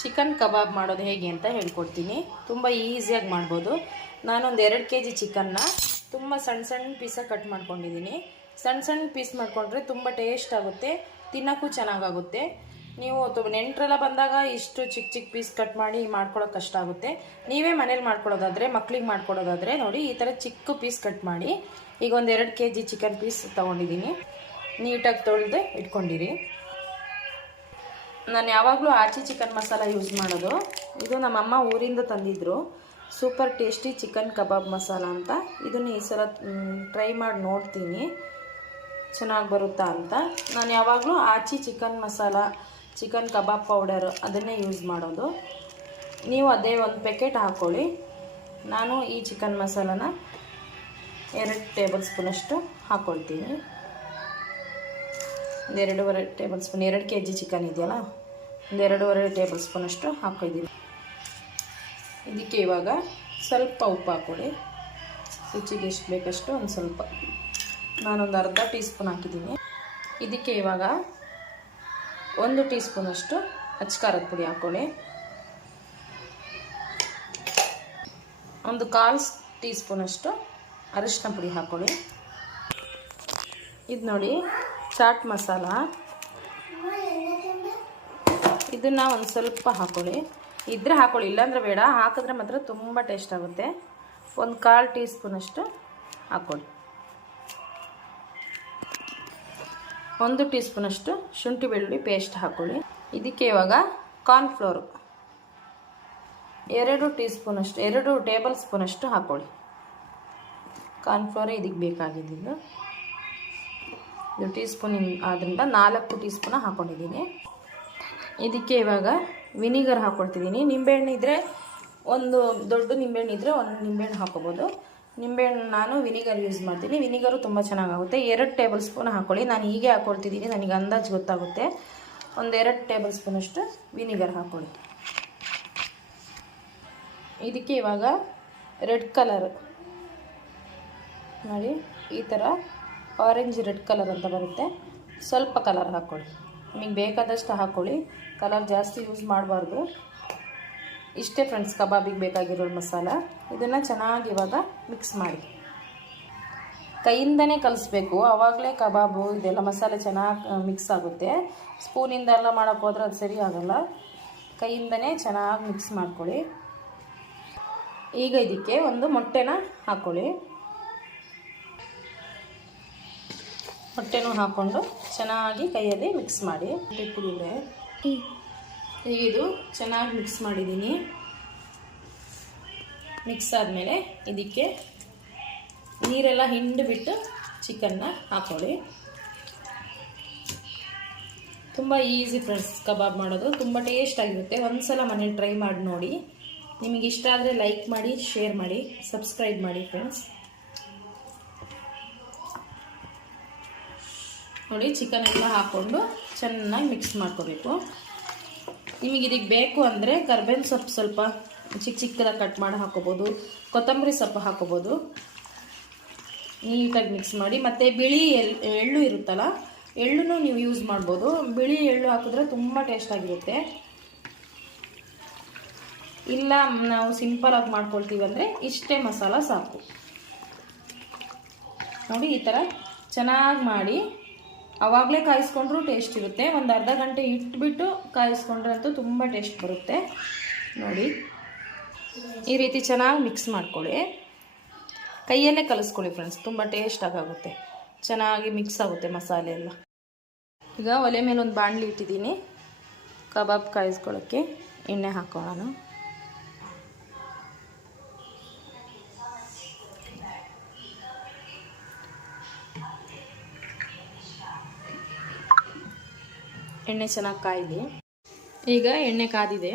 Chicken ಕಬಾಬ್ ಮಾಡೋದು ಹೇಗೆ ಅಂತ ಹೇಳ್ಕೊಡ್ತೀನಿ. ತುಂಬ ಈಸಿಯಾಗಿ ಮಾಡ್ಬೋದು. ನಾನೊಂದು 2 kg ಚಿಕನ್ನ ತುಂಬ ಸಣ್ಣ ಸಣ್ಣ ಪೀಸಾಗಿ ಕಟ್ ಮಾಡ್ಕೊಂಡಿದ್ದೀನಿ. ಸಣ್ಣ ಸಣ್ಣ ಪೀಸ್ ಮಾಡಿಕೊಂಡ್ರೆ ತುಂಬ ಟೇಸ್ಟ್ ಆಗುತ್ತೆ, ತಿನ್ನೋಕ್ಕೂ ಚೆನ್ನಾಗಾಗುತ್ತೆ. ನೀವು ನೆಂಟರೆಲ್ಲ ಬಂದಾಗ ಇಷ್ಟು ಚಿಕ್ಕ ಚಿಕ್ಕ ಪೀಸ್ ಕಟ್ ಮಾಡಿ ಮಾಡ್ಕೊಳ್ಳೋಕೆ ಕಷ್ಟ ಆಗುತ್ತೆ. ನೀವೇ ಮನೇಲಿ ಮಾಡ್ಕೊಳ್ಳೋದಾದರೆ, ಮಕ್ಳಿಗೆ ಮಾಡ್ಕೊಳ್ಳೋದಾದರೆ ನೋಡಿ ಈ ಥರ ಚಿಕ್ಕ ಪೀಸ್ ಕಟ್ ಮಾಡಿ. ಈಗ ಒಂದು 2 kg ಚಿಕನ್ ಪೀಸ್ ತೊಗೊಂಡಿದ್ದೀನಿ. ನೀಟಾಗಿ ತೊಳೆದು ಇಟ್ಕೊಂಡಿರಿ. ನಾನು ಯಾವಾಗಲೂ ಆಚಿ ಚಿಕನ್ ಮಸಾಲ ಯೂಸ್ ಮಾಡೋದು. ಇದು ನಮ್ಮಮ್ಮ ಊರಿಂದ ತಂದಿದ್ದರು, ಸೂಪರ್ ಟೇಸ್ಟಿ ಚಿಕನ್ ಕಬಾಬ್ ಮಸಾಲ ಅಂತ. ಇದನ್ನು ಈ ಸಲ ಟ್ರೈ ಮಾಡಿ ನೋಡ್ತೀನಿ ಚೆನ್ನಾಗಿ ಬರುತ್ತಾ ಅಂತ. ನಾನು ಯಾವಾಗಲೂ Aachi chicken masala, chicken kebab powder ಅದನ್ನೇ ಯೂಸ್ ಮಾಡೋದು. ನೀವು ಅದೇ ಒಂದು ಪ್ಯಾಕೆಟ್ ಹಾಕ್ಕೊಳ್ಳಿ. ನಾನು ಈ ಚಿಕನ್ ಮಸಾಲನ 2 ಟೇಬಲ್ ಸ್ಪೂನಷ್ಟು ಹಾಕ್ಕೊಳ್ತೀನಿ. ಒಂದು 2.5 ಟೇಬಲ್ ಸ್ಪೂನ್, 2 kg ಚಿಕನ್ ಇದೆಯಲ್ಲ, ಒಂದು 2.5 ಟೇಬಲ್ ಸ್ಪೂನಷ್ಟು ಹಾಕಿದ್ದೀನಿ. ಇದಕ್ಕೆ ಇವಾಗ ಸ್ವಲ್ಪ ಉಪ್ಪು ಹಾಕ್ಕೊಳ್ಳಿ. ರುಚಿಗೆ ಎಷ್ಟು ಬೇಕಷ್ಟು ಒಂದು ಸ್ವಲ್ಪ, ನಾನೊಂದು ಅರ್ಧ ಟೀ ಸ್ಪೂನ್ ಹಾಕಿದ್ದೀನಿ. ಇದಕ್ಕೆ ಇವಾಗ 1 ಟೀ ಸ್ಪೂನಷ್ಟು ಅಚ್ಚ ಪುಡಿ ಹಾಕ್ಕೊಳ್ಳಿ. ಒಂದು 1/4 ಟೀ ಸ್ಪೂನಷ್ಟು ಅರಿಶಿನ ಪುಡಿ ಹಾಕ್ಕೊಳ್ಳಿ. ಇದು ನೋಡಿ ಚಾಟ್ ಮಸಾಲ, ಇದನ್ನು ಒಂದು ಸ್ವಲ್ಪ ಹಾಕ್ಕೊಳ್ಳಿ. ಇದ್ರೆ ಹಾಕ್ಕೊಳ್ಳಿ, ಇಲ್ಲಾಂದರೆ ಬೇಡ. ಹಾಕಿದ್ರೆ ಮಾತ್ರ ತುಂಬ ಟೇಸ್ಟ್ ಆಗುತ್ತೆ. ಒಂದು 1/4 ಟೀ ಸ್ಪೂನಷ್ಟು ಹಾಕ್ಕೊಳ್ಳಿ. 1 ಟೀ ಸ್ಪೂನಷ್ಟು ಶುಂಠಿ ಬೆಳ್ಳುಳ್ಳಿ ಪೇಸ್ಟ್ ಹಾಕ್ಕೊಳ್ಳಿ. ಇದಕ್ಕೆ ಇವಾಗ ಕಾರ್ನ್ಫ್ಲೋರು 2 ಟೀ ಸ್ಪೂನಷ್ಟು, 2 ಟೇಬಲ್ ಸ್ಪೂನಷ್ಟು ಹಾಕ್ಕೊಳ್ಳಿ. ಕಾರ್ನ್ಫ್ಲೋರೇ ಇದಕ್ಕೆ ಬೇಕಾಗಿದ್ದು. ಇದು ಟೀ ಸ್ಪೂನ್ ಆದ್ದರಿಂದ 4 ಟೀ ಸ್ಪೂನ ಹಾಕ್ಕೊಂಡಿದ್ದೀನಿ. ಇದಕ್ಕೆ ಇವಾಗ ವಿನಿಗರ್ ಹಾಕ್ಕೊಳ್ತಿದ್ದೀನಿ. ನಿಂಬೆಹಣ್ಣು ಇದ್ದರೆ, ಒಂದು ದೊಡ್ಡ ನಿಂಬೆಹಣ್ಣು ಇದ್ದರೆ 1 ನಿಂಬೆಹಣ್ಣು ಹಾಕ್ಕೋಬೋದು. ನಿಂಬೆಹಣ್ಣು ನಾನು ವಿನಿಗರ್ ಯೂಸ್ ಮಾಡ್ತೀನಿ. ವಿನಿಗರು ತುಂಬ ಚೆನ್ನಾಗಾಗುತ್ತೆ. 2 ಟೇಬಲ್ ಸ್ಪೂನ್ ಹಾಕ್ಕೊಳ್ಳಿ. ನಾನು ಹೀಗೆ ಹಾಕ್ಕೊಳ್ತಿದ್ದೀನಿ, ನನಗೆ ಅಂದಾಜು ಗೊತ್ತಾಗುತ್ತೆ. ಒಂದು 2 ಟೇಬಲ್ ಸ್ಪೂನಷ್ಟು ವಿನಿಗರ್ ಹಾಕ್ಕೊಳ್ಳಿ. ಇದಕ್ಕೆ ಇವಾಗ ರೆಡ್ ಕಲರ್ ನೋಡಿ, ಈ ಥರ ಆರೆಂಜ್ ರೆಡ್ ಕಲರ್ ಅಂತ ಬರುತ್ತೆ. ಸ್ವಲ್ಪ ಕಲರ್ ಹಾಕ್ಕೊಳ್ಳಿ, ನಿಮಗೆ ಬೇಕಾದಷ್ಟು ಹಾಕ್ಕೊಳ್ಳಿ. ಕಲರ್ ಜಾಸ್ತಿ ಯೂಸ್ ಮಾಡಬಾರ್ದು. ಇಷ್ಟೇ ಫ್ರೆಂಡ್ಸ್ ಕಬಾಬಿಗೆ ಬೇಕಾಗಿರೋ ಮಸಾಲ. ಇದನ್ನು ಚೆನ್ನಾಗಿ ಇವಾಗ ಮಿಕ್ಸ್ ಮಾಡಿ, ಕೈಯಿಂದನೇ ಕಲಿಸ್ಬೇಕು. ಆವಾಗಲೇ ಕಬಾಬು ಇದೆಲ್ಲ ಮಸಾಲೆ ಚೆನ್ನಾಗಿ ಮಿಕ್ಸ್ ಆಗುತ್ತೆ. ಸ್ಪೂನಿಂದ ಎಲ್ಲ ಮಾಡೋಕ್ಕೆ ಹೋದ್ರೆ ಅದು ಸರಿ ಆಗೋಲ್ಲ. ಕೈಯಿಂದನೇ ಚೆನ್ನಾಗಿ ಮಿಕ್ಸ್ ಮಾಡ್ಕೊಳ್ಳಿ. ಈಗ ಇದಕ್ಕೆ ಒಂದು ಮೊಟ್ಟೆನ ಹಾಕ್ಕೊಳ್ಳಿ. ಮೊಟ್ಟೆನೂ ಹಾಕ್ಕೊಂಡು ಚೆನ್ನಾಗಿ ಕೈಯಲ್ಲಿ ಮಿಕ್ಸ್ ಮಾಡಿ. ಪುಡಿದ್ರೆ ಇದು ಚೆನ್ನಾಗಿ ಮಿಕ್ಸ್ ಮಾಡಿದ್ದೀನಿ. ಮಿಕ್ಸ್ ಆದಮೇಲೆ ಇದಕ್ಕೆ ನೀರೆಲ್ಲ ಹಿಂಡಿಬಿಟ್ಟು ಚಿಕನ್ನ ಹಾಕ್ಕೊಳ್ಳಿ. ತುಂಬ ಈಸಿ ಫ್ರೆಂಡ್ಸ್ ಕಬಾಬ್ ಮಾಡೋದು, ತುಂಬ ಟೇಸ್ಟಾಗಿರುತ್ತೆ. ಒಂದು ಸಲ ಮನೇಲಿ ಟ್ರೈ ಮಾಡಿ ನೋಡಿ. ನಿಮಗೆ ಇಷ್ಟ ಆದರೆ ಲೈಕ್ ಮಾಡಿ, ಶೇರ್ ಮಾಡಿ, ಸಬ್ಸ್ಕ್ರೈಬ್ ಮಾಡಿ ಫ್ರೆಂಡ್ಸ್. ನೋಡಿ ಚಿಕನ್ ಎಲ್ಲ ಹಾಕ್ಕೊಂಡು ಚೆನ್ನಾಗಿ ಮಿಕ್ಸ್ ಮಾಡ್ಕೋಬೇಕು. ನಿಮಗೆ ಇದಕ್ಕೆ ಬೇಕು ಅಂದರೆ ಕರ್ಬೇವಿನ ಸೊಪ್ಪು ಸ್ವಲ್ಪ ಚಿಕ್ಕ ಚಿಕ್ಕದಾಗಿ ಕಟ್ ಮಾಡಿ ಹಾಕೋಬೋದು, ಕೊತ್ತಂಬರಿ ಸೊಪ್ಪು ಹಾಕೋಬೋದು. ನೀಟಾಗಿ ಮಿಕ್ಸ್ ಮಾಡಿ. ಮತ್ತು ಬಿಳಿ ಎಳ್ಳು ಇರುತ್ತಲ್ಲ, ಎಳ್ಳನ್ನು ನೀವು ಯೂಸ್ ಮಾಡ್ಬೋದು. ಬಿಳಿ ಎಳ್ಳು ಹಾಕಿದ್ರೆ ತುಂಬ ಟೇಸ್ಟಾಗಿರುತ್ತೆ. ಇಲ್ಲ ನಾವು ಸಿಂಪಲಾಗಿ ಮಾಡ್ಕೊಳ್ತೀವಿ ಅಂದರೆ ಇಷ್ಟೇ ಮಸಾಲ ಸಾಕು. ನೋಡಿ ಈ ಥರ ಚೆನ್ನಾಗಿ ಮಾಡಿ. ಆವಾಗಲೇ ಕಾಯಿಸ್ಕೊಂಡ್ರೂ ಟೇಸ್ಟ್ ಇರುತ್ತೆ. ಒಂದು ಅರ್ಧ ಗಂಟೆ ಇಟ್ಬಿಟ್ಟು ಕಾಯಿಸ್ಕೊಂಡ್ರೆ ಅಂತೂ ತುಂಬ ಟೇಸ್ಟ್ ಬರುತ್ತೆ. ನೋಡಿ ಈ ರೀತಿ ಚೆನ್ನಾಗಿ ಮಿಕ್ಸ್ ಮಾಡ್ಕೊಳ್ಳಿ. ಕೈಯಲ್ಲೇ ಕಲಿಸ್ಕೊಳ್ಳಿ ಫ್ರೆಂಡ್ಸ್, ತುಂಬ ಟೇಸ್ಟಾಗುತ್ತೆ. ಚೆನ್ನಾಗಿ ಮಿಕ್ಸ್ ಆಗುತ್ತೆ ಮಸಾಲೆ ಎಲ್ಲ. ಈಗ ಒಲೆ ಮೇಲೆ ಒಂದು ಬಾಣಲಿ ಇಟ್ಟಿದ್ದೀನಿ. ಕಬಾಬ್ ಕಾಯಿಸ್ಕೊಳ್ಳೋಕ್ಕೆ ಎಣ್ಣೆ ಹಾಕೋಣ. ಎಣ್ಣೆ ಚೆನ್ನಾಗಿ ಕಾಯಿದೆ. ಈಗ ಎಣ್ಣೆ ಕಾದಿದೆ.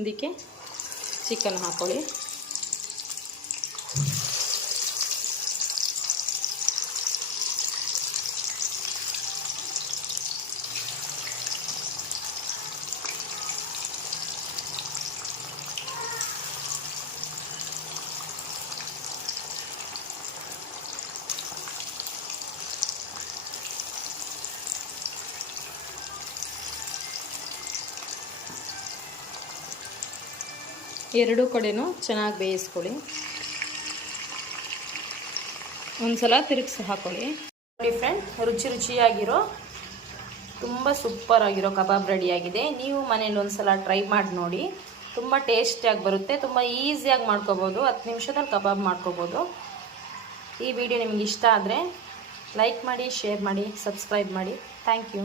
ಇದಕ್ಕೆ ಚಿಕನ್ ಹಾಕ್ಕೊಳ್ಳಿ. ಎರಡೂ ಕಡೆನೂ ಚೆನ್ನಾಗಿ ಬೇಯಿಸ್ಕೊಳ್ಳಿ. ಒಂದ್ಸಲ ತಿರುಗಿಸಿ ಹಾಕೊಳ್ಳಿ. ನೋಡಿ ಫ್ರೆಂಡ್, ರುಚಿಯಾಗಿರೋ ತುಂಬ ಸೂಪರ್ ಆಗಿರೋ ಕಬಾಬ್ ರೆಡಿಯಾಗಿದೆ. ನೀವು ಮನೇಲಿ ಒಂದ್ಸಲ ಟ್ರೈ ಮಾಡಿ ನೋಡಿ. ತುಂಬ ಟೇಸ್ಟಿಯಾಗಿ ಬರುತ್ತೆ. ತುಂಬ ಈಸಿಯಾಗಿ ಮಾಡ್ಕೋಬೋದು. 10 ನಿಮಿಷದಲ್ಲಿ ಕಬಾಬ್ ಮಾಡ್ಕೋಬೋದು. ಈ ವಿಡಿಯೋ ನಿಮಗೆ ಇಷ್ಟ ಆದರೆ ಲೈಕ್ ಮಾಡಿ, ಶೇರ್ ಮಾಡಿ, ಸಬ್ಸ್ಕ್ರೈಬ್ ಮಾಡಿ. Thank you.